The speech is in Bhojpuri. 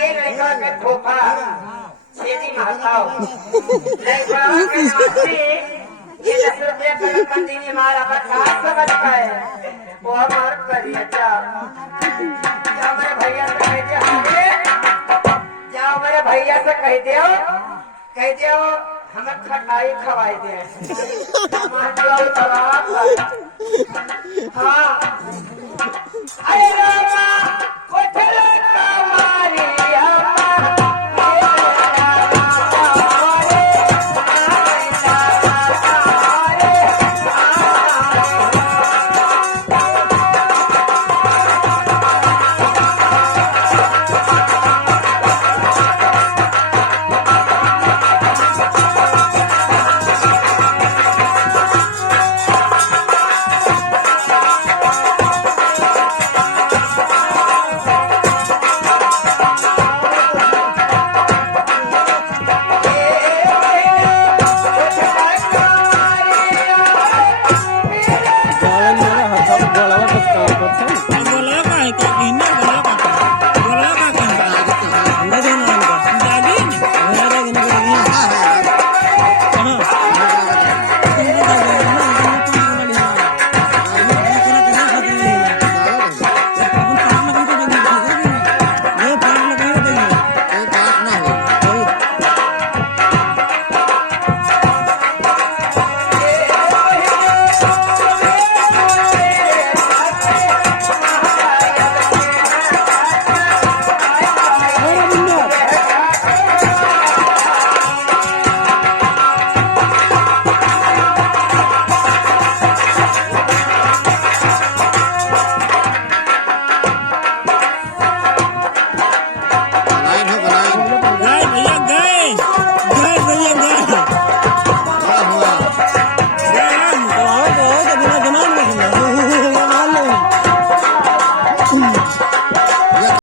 ये लड़का के खोपा छेदी महकाओ लड़का के नौकरी ये 10 रुपया कलम दीनी मारा बता समझ पाए वो हमार करिए जाओ मेरे भैया से कह दियो जाओ मेरे भैया से कह दियो हमें खटाई खवाई दे हमारे हाँ